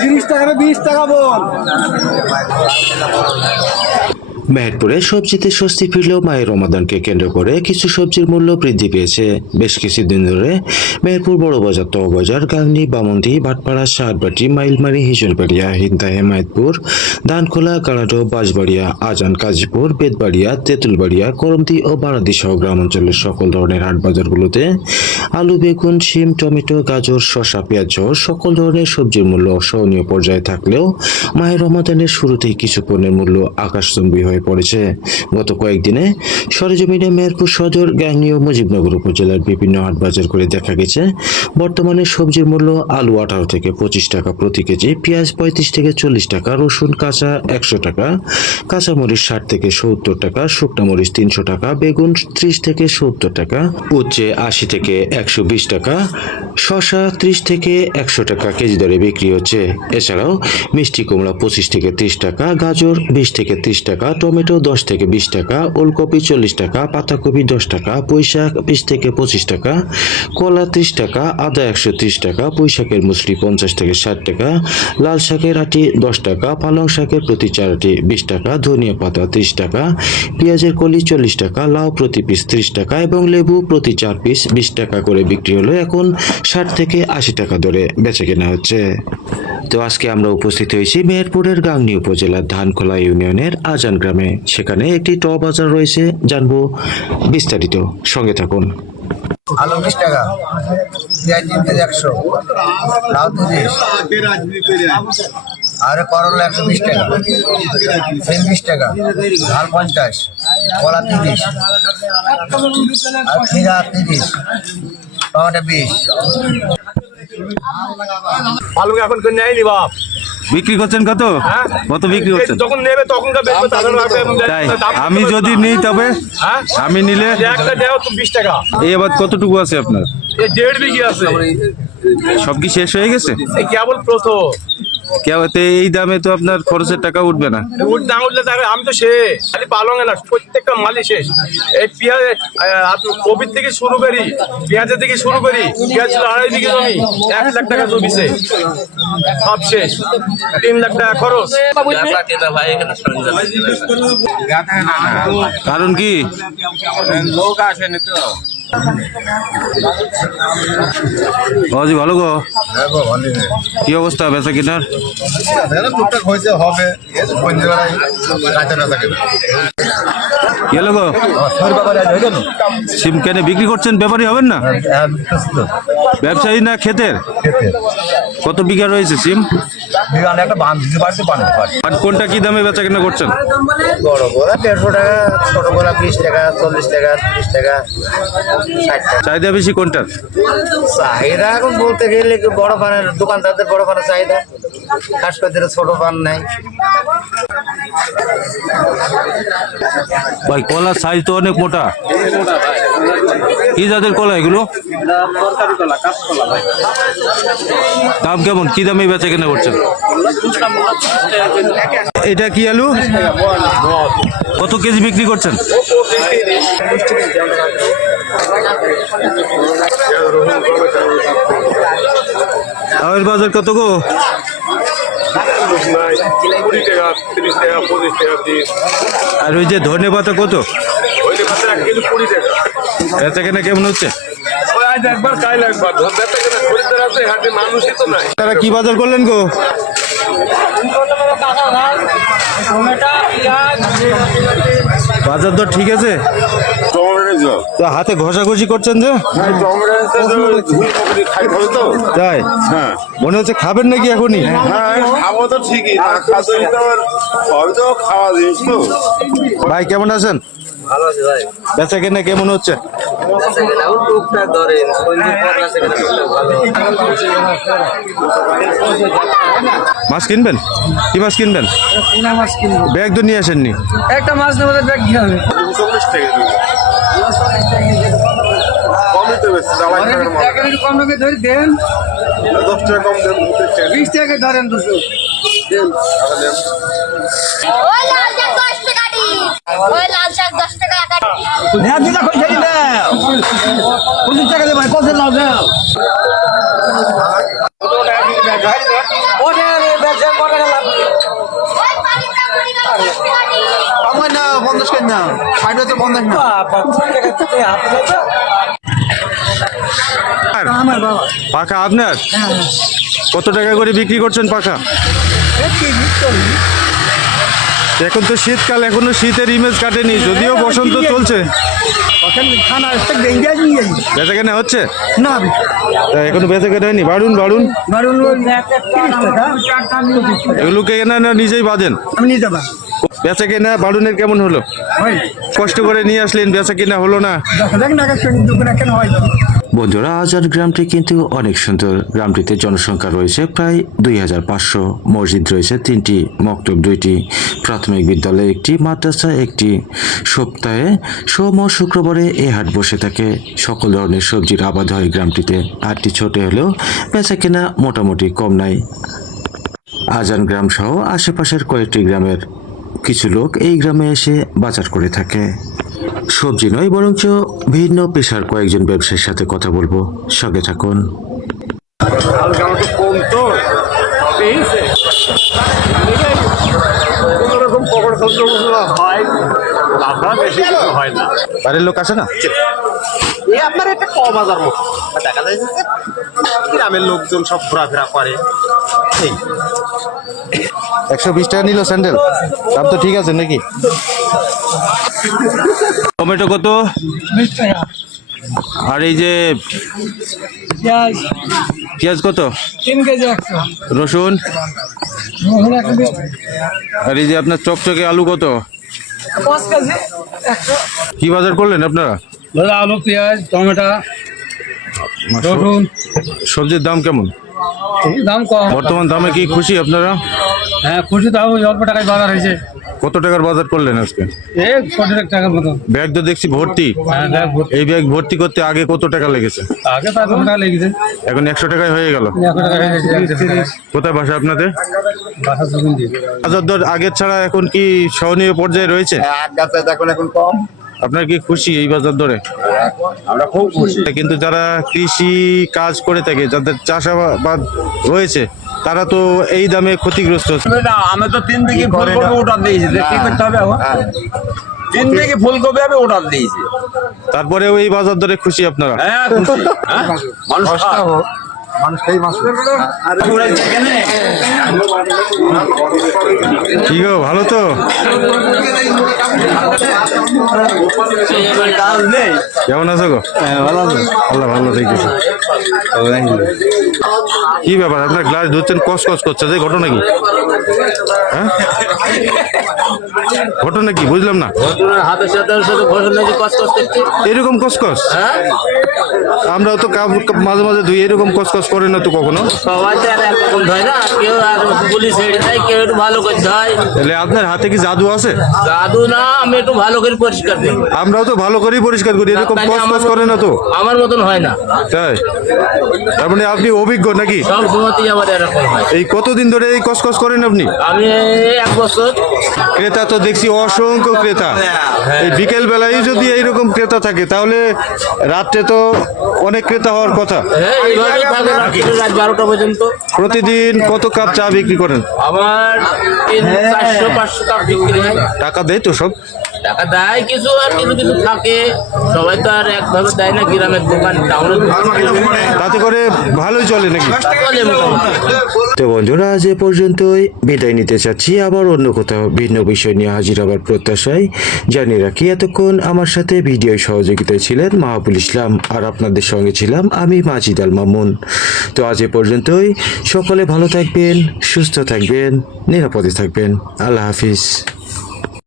তিরিশ টাকা বিশ টাকা বল। মেহেরপুরে সবজিতে স্বস্তি ফিরলেও মায়ের রমাদানকে কেন্দ্র করে কিছু সবজির মূল্য বৃদ্ধি পেয়েছে। বেশ কিছুদিন ধরে মেহেরপুর বড় বাজার, তহ বাজার, গাংনি বামন্দি ভাটপাড়া শাহবাটি মাইলমারি হিজলবাড়িয়া হিন্দা হেমায়তপুর ধানখোলা কানাডো বাঁশবাড়িয়া, আজান কাজীপুর বেদবাড়িয়া তেঁতুলবাড়িয়া করমদি ও বারাদি সহ গ্রাম অঞ্চলের সকল ধরনের হাট বাজারগুলোতে আলু, বেগুন, শিম, টমেটো, গাজর, শসা, পেঁয়াজ সকল ধরনের সবজির মূল্য অসহনীয় পর্যায়ে থাকলেও মায়ের রমাদানের শুরুতেই কিছু পণ্যের মূল্য আকাশচুম্বী হয়ে পড়েছে। গত কয়েকদিনে সরেজমিনে মেহেরপুর সদর গ্যাংনি ও মুজিবনগর উপজেলার বিভিন্ন হাট বাজার করে দেখা গেছে, বর্তমানে সবজির মূল্য আলু আঠারো থেকে পঁচিশ টাকা প্রতি কেজি, পেঁয়াজ পঁয়ত্রিশ থেকে চল্লিশ টাকা, রসুন কাঁচা একশো টাকা, কাঁচামরিচ ষাট থেকে সত্তর টাকা, শুকনা মরিচ তিনশো টাকা, বেগুন ত্রিশ থেকে সত্তর টাকা, উচ্ছে আশি থেকে একশো বিশ টাকা, শসা ত্রিশ থেকে একশো টাকা কেজি দরে বিক্রি হচ্ছে। এছাড়াও মিষ্টি কুমড়া পঁচিশ থেকে ত্রিশ টাকা, গাজর বিশ থেকে ত্রিশ টাকা টমেটো দশ থেকে বিশ টাকা, ওলকপি চল্লিশ টাকা, পাতাকপি দশ টাকা, পুঁইশাক বিশ থেকে পঁচিশ টাকা, কলা ত্রিশ টাকা, আদা একশো ত্রিশ টাকা, পুঁইশাকের মুসলি পঞ্চাশ থেকে ষাট টাকা, লাল শাকের আটি দশ টাকা, পালং শাকের প্রতি চার আটি বিশ টাকা, ধনিয়া পাতা ত্রিশ টাকা, পেঁয়াজের কলি চল্লিশ টাকা, লাউ প্রতি পিস ত্রিশ টাকা এবং লেবু প্রতি চার পিস বিশ টাকা করে বিক্রি হলো এখন ষাট থেকে আশি টাকা দরে বেচে কেনা হচ্ছে। তো আজকে আমরা উপস্থিত হয়েছি মেহেরপুরের গাংনী উপজেলার ধানখোলা ইউনিয়নের আজান গ্রামে। সেখানে একটি ট বাজার রয়েছে, জানব বিস্তারিত। সঙ্গে থাকুন। আলু বিশ টাকা। পেঁয়াজ তিন একশো। লাউ তিরিশ আর করলা একশো বিশ টাকা। সিম বিশ টাকা। ঝাল পঞ্চাশ। কলা তিরিশ। আর খিরা তিরিশ। টমেটো বিশ। আলু এখন করে নেয়নি বাপ। বিক্রি করছেন কত? হ্যাঁ? কত বিক্রি করছেন? যখন নেবে তখন তাই আমি যদি নেই তবে হ্যাঁ? আমি নিলে একটা দাও তো বিশ টাকা। এই আবার কতটুকু আছে আপনার? এই দেড় বিঘি আছে। সব কি শেষ হয়ে গেছে? কেবল প্রথম। কেউতে এই দামে তো আপনার খরচের টাকা উঠবে না। উঠ না উঠলে তাহলে আমি তো শেষ। খালি পালঙে না প্রত্যেকটা মালই শেষ। এই পেঁয়াজ কবির থেকে শুরু করি পেঁয়াজের থেকে শুরু করি পেঁয়াজ ছিল আড়াই বিঘে জমি এক লাখ টাকা জমিছে সব শেষ। তিন লাখ টাকা খরচ। কারণ কি? লোক আসেনি তো। বাবাজি ভালো গো? কি অবস্থা বেচা কিনার? টুকটাক হয়েছে হবে। রাতে না থাকে হলো গো। সিম কেনে বিক্রি করছেন? ব্যাপারই হবেন না? ব্যবসায়ী না ক্ষেতের? কত বিঘা রয়েছে সিম? কোনটা কি দামে বেচা কেনা করছেন? বড় গোলা দেড়শো টাকা ছোট গোলা বিশ টাকা চল্লিশ টাকা তিরিশ টাকা চাহিদা বেশি কোনটার? চাহিদা এখন বলতে গেলে বড় পানের দোকানদারদের বড় পানের চাহিদা? হাসপাতালে ছোট পান নাই। ভাই কলার সাইজ তো অনেক মোটা। কি জাতের কলা এগুলো? দাম কেমন? কি দামে বেচা কেনা করছেন? এটা কি আলু? কত কেজি বিক্রি করছেন? আমের বাজার কত গো? তিরিশ টাকা পঁচিশ টাকা তিরিশ আর ওই যে ধনে পাতা কত? ওইটা পাশে এক কেজি কুড়ি টাকা। বেচা কেনা কেমন হচ্ছে? আজ একবার কাল একবার। ধর বেচা খরিদ্দার আছে হাটে মানুষই তো নাই। তারা কি বাজার করলেন গো? বাজার দর ঠিক আছে? তো হাতে ঘষাঘষি করছেন যে? তাই? মনে হচ্ছে খাবেন নাকি এখনই? হ্যাঁ খাব তো ঠিকই খাওয়া জিনিস তো। ভাই কেমন আছেন? ভালো আছে বেচা কেনা কেমন হচ্ছে? মাছ কিনবেন? কি মাছ কিনবেন? ব্যাগ তো নিয়ে আসেননি। একটা মাছ নেব ব্যাগ কি হবে চল্লিশ টাকা দিবি। কমই তো বেশি একটু কম লোকে ধরে দেন দশ টাকা কম দেন বিশ টাকা ধরেন দুশো। দিন পঁচিশ টাকা কত লাভ কেন না। ষাট হচ্ছে পঞ্চাশ না। পাখা আপনার? কত টাকা করে বিক্রি করছেন পাখা এখন তো শীতকাল এখনও শীতের ইমেজ কাটেনি যদিও বসন্ত চলছে। বেচা কেনা হচ্ছে? না এখনও বেচা কেনা হয়নি? বাড়ুন বাড়ুন। এগুলোকে কেনা নিজেই বাজেন আমি পারি বেচা কেনা বাড়ুনের কেমন হলো? কষ্ট করে নিয়ে আসলেন বেচা কেনা হলো না? দেখা যাক না দোকানে কেন হয়। বন্ধুরা আজাদ গ্রামটি কিন্তু অনেক সুন্দর। গ্রামটিতে জনসংখ্যা রয়েছে প্রায় দুই হাজার পাঁচশো মসজিদ রয়েছে তিনটি মক্তব দুইটি প্রাথমিক বিদ্যালয় একটি মাদ্রাসা একটি। সপ্তাহে সোম ও শুক্রবারে এই হাট বসে থাকে। সকল ধরনের সবজির আবাদ হয় গ্রামটিতে। হাটটি ছোট হলেও বেচা কেনা মোটামুটি কম নাই। আজান গ্রাম সহ আশেপাশের কয়েকটি গ্রামের কিছু লোক এই গ্রামে এসে বাজার করে থাকে। সবজি নয় বরঞ্চ ভিন্ন পেশার কয়েকজন ব্যবসায়ীর সাথে কথা বলব। সঙ্গে থাকুন। কম তো হয় বেশি কিছু হয় না বাড়ির লোক আসে না? এই আপনার একটা ক বাজার মতো দেখা যায় যে গ্রামের লোকজন সব ঘোরাফেরা করে। একশো বিশ টাকা নিল স্যান্ডেল। দাম তো ঠিক আছে নাকি? টমেটো কত? আর এই যে পেঁয়াজ। কত? তিন কেজি রসুন? আর এই যে আপনার চকচকে আলু কত? কি বাজার করলেন আপনারা? দাদা আলু পেঁয়াজ টমেটো রসুন। সবজির দাম কেমন? দাম কম। বর্তমান দামে কি খুশি আপনারা? হ্যাঁ খুশি তো ওই অল্প টাকায় বাজার হয়েছে। কত টাকার বাজার করলেন আজকে? এই কোটি টাকার মতো। ব্যাগ তো দেখছি ভর্তি। হ্যাঁ ভর্তি। এই ব্যাগ ভর্তি করতে আগে কত টাকা লেগেছে? আগে তো টাকা লেগেছে। এখন একশো টাকায় হয়ে গেল। হয়ে কোথায় বাসা আপনাদের? বাজার দর আগের ছাড়া এখন কি সহনীয় পর্যায়ে রয়েছে? গাছে এখন এখন কম। আপনার কি খুশি এই বাজার দরে আমরা খুব খুশি। কিন্তু যারা কৃষি কাজ করে থাকে যাদের চাষাবাদ রয়েছে তারা তো এই দামে ক্ষতিগ্রস্ত হচ্ছে। আমি তো তিন দিকে ফুলকপি অর্ডার দিয়েছি কি করতে হবে এখন। তিন দিকে ফুলকপি আমি অর্ডার দিয়েছি। তারপরেও এই বাজার দরে খুশি আপনারা? হ্যাঁ খুশি। হ্যাঁ? মানুষ। মানুষ খেয়ে কি গো, ভালো তো? কেমন আছো গো? আল্লাহ ভালো দেখেছি কি ব্যাপার, আপনার গ্লাস ধরছেন, কস কস করছে, যে ঘটনা কি? হ্যাঁ? ঘটনা কি, বুঝলাম না। হাতের সাথে এরকম কসকস আমরাও তো মাঝে মাঝে ধুই, এরকম কসকস করে না তো কখনো? সবাই তো আর একরকম না কেউ আর পুলিশ ছেড়ে দেয় কেউ একটু ভালো করতে তাহলে আপনার হাতে কি জাদু আছে? দাদু না আমি একটু ভালো করে পরিষ্কার করি। আমরাও তো ভালো করেই পরিষ্কার করি এরকম আমার- করে না তো? আমার মতন হয় না। তাই? তার মানে আপনি অভিজ্ঞ নাকি? সব সময়তেই আমার এরকম হয়। এই কতদিন ধরে এই কসকস করেন আপনি? আমি এই এক বছর। ক্রেতা তো দেখছি অসংখ্য ক্রেতা। এই বিকেল বেলায় যদি এইরকম ক্রেতা থাকে তাহলে রাত্রে তো অনেক ক্রেতা হওয়ার কথা। হ্যাঁ এইভাবেই থাকে রাত্রে রাত বারোটা পর্যন্ত। প্রতিদিন কত কাপ চা বিক্রি করেন? আমার তিন চারশো পাঁচশো কাপ বিক্রি হয়। টাকা দেয় তো সব? টাকা দেয় কিছু আর কিছু কিছু থাকে। সবাই তো আর একভাবে দেয় না গ্রামের দোকান টাউনের তাতে করে ভালোই চলে নাকি? চলে তো বন্ধুরা আজ এ পর্যন্তই। বিদায় নিতে চাচ্ছি। আবার অন্য কোথাও ভিন্ন বিষয় নিয়ে হাজির হবার প্রত্যাশায়। জানিয়ে রাখি এতক্ষণ আমার সাথে ভিডিও সহযোগিতায় ছিলেন মাহবুল ইসলাম আর আপনাদের সঙ্গে ছিলাম আমি মাজিদ আল মামুন। তো আজ এ পর্যন্তই। সকলে ভালো থাকবেন সুস্থ থাকবেন নিরাপদে থাকবেন। আল্লাহ হাফিজ।